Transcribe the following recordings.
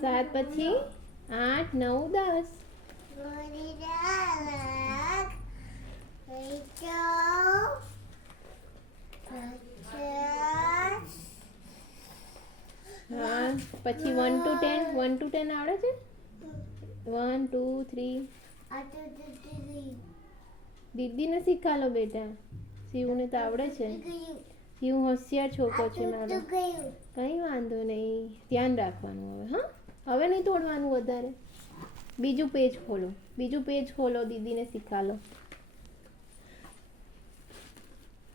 સાત પછી 8 9 10. હા પછી 1 to 10 આવડે છે? 1 2 3. દીદીને શીખાલો બેટા. શિવને તો આવડે છે. શિવ હોશિયાર છોકરો છે મારો. કંઈ વાંધો નહીં, ધ્યાન રાખવાનું હવે. હા, હવે નહીં તોડવાનું વધારે. બીજું પેજ ખોલો, દીદીને શીખાલો.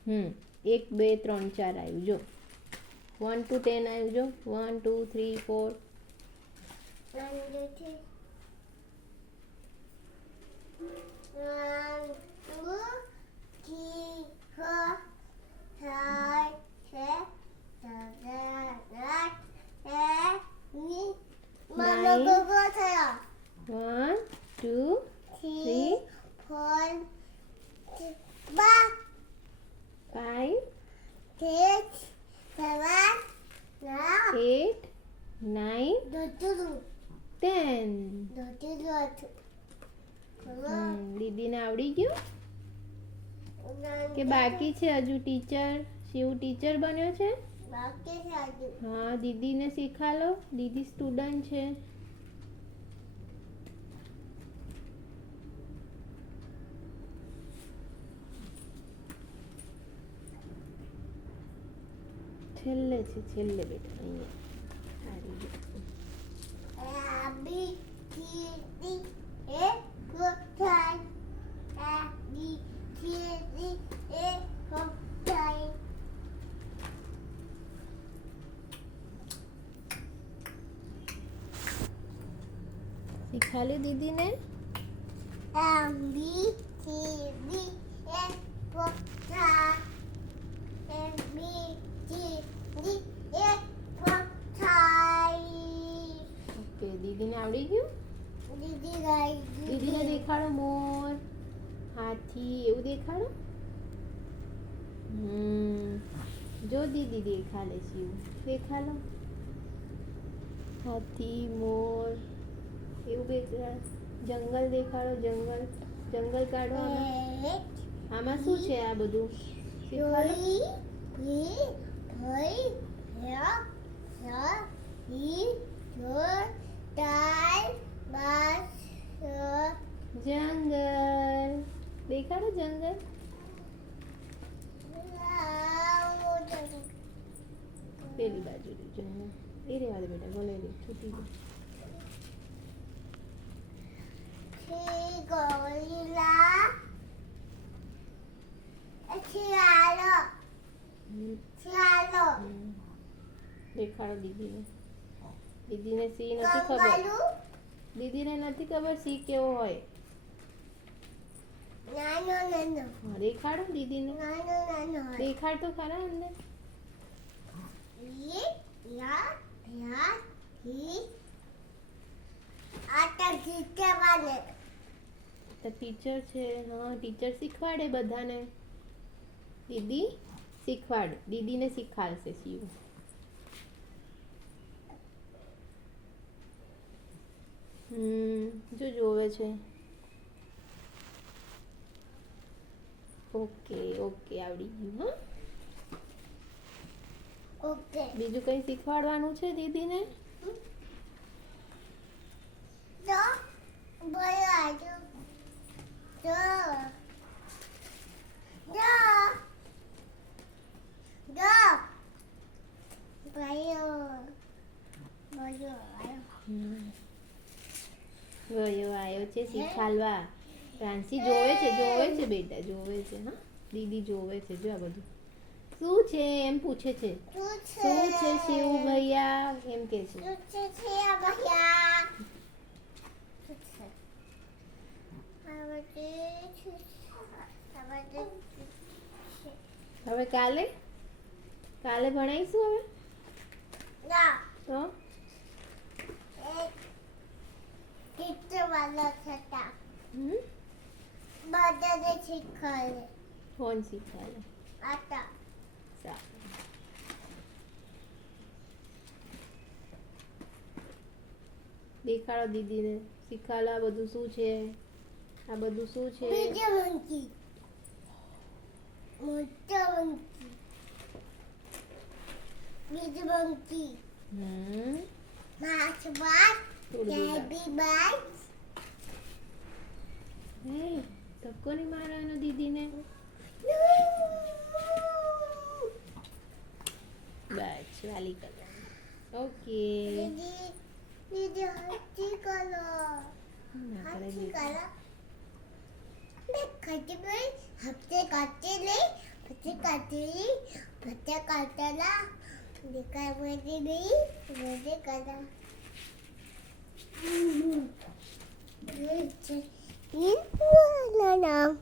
1 2 3 4 આવ્યું જો. 1 to 10 આવ્યું જો. 1 2 3 4. 1 2 3 4 5 6 7 8 9 10. દીદીને આવડી ગયું કે બાકી છે હજુ? શિવ ટીચર બન્યો છે? હા, દીદીને શીખાલો. દીદી સ્ટુડન્ટ છે. છેલ્લે બેટા અહીંયા. શીખાલી દીદીને? ઓકે, દીદીને આવડી ગયું? દીદીને દેખાડો. મોર, હાથી એવું દેખાડો. જો દીદી દેખાડે છે એવું દેખાડો. હાથી, મોર એવું દેખાડો. જંગલ દેખાડો. જંગલ કાઢો. આમાં શું છે આ બધું? જંગલ દેખાડો. જંગલ પેલી બાજુ એ રેવા દે બેટા. ભલે રે, છૂટી ગયું. દેખાડો દીદીને. દીદીને સી નથી ખબર. દીદીને નથી ખબર સી કેવો હોય. દેખાડો દીદીને. દેખાડ તો ખરા અંદર. ટીચર છે. હા, ટીચર શીખવાડે બધાને. દીદી શીખવાડે. દીદીને શીખવાડશે શિવ. જો જોવે છે. ઓકે આવડી ગયું. હા, બીજું કઈ શીખવાડવાનું છે દીદીને? આવ્યો છે શીખાડવા. પ્રાંસી જોવે છે બેટા, જોવે છે. હા, દીદી જોવે છે. જો આ બધું શું છે એમ પૂછે છે. શું છે શિવ ભૈયા એમ કે છે. હવે કાલે ભણાઈશું. હવે તો કોણ શીખવાડે? દેખાડો દીદીને, શીખાલો આ બધું શું છે, આ બધું શું છે. ધક્કો નહીં મારવાનો દીદીને. બસ વાલી કરવાની. Okay Hãy subscribe cho kênh Ghiền Mì Gõ để không bỏ lỡ